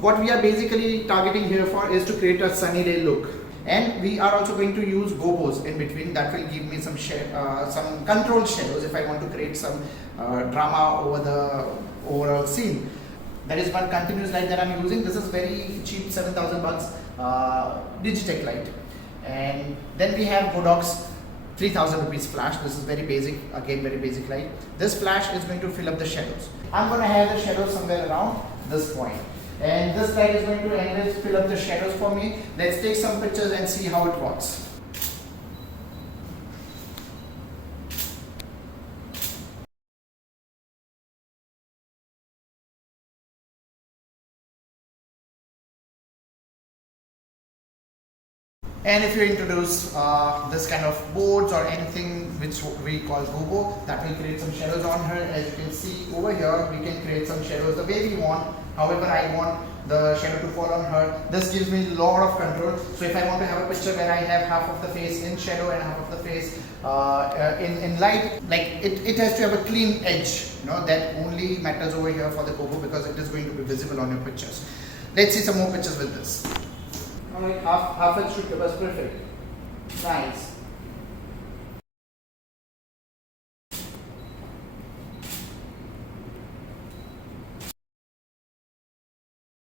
what we are basically targeting here for is to create a sunny day look. And we are also going to use gobos in between. That will give me some controlled shadows if I want to create some drama over the overall scene. That is one continuous light that I'm using. This is very cheap, 7,000 bucks Digitech light. And then we have Godox 3,000 rupees flash. This is very basic, again very basic light. This flash is going to fill up the shadows. I'm going to have the shadows somewhere around this point. And this light is going to anyways fill up the shadows for me. Let's take some pictures and see how it works. And if you introduce this kind of boards or anything which we call gobo, that will create some shadows on her. As you can see over here, we can create some shadows the way we want. However, I want the shadow to fall on her. This gives me a lot of control. So if I want to have a picture where I have half of the face in shadow and half of the face in light, like it has to have a clean edge. You know, that only matters over here for the gobo because it is going to be visible on your pictures. Let's see some more pictures with this. Alright, half it should give us perfect. Nice.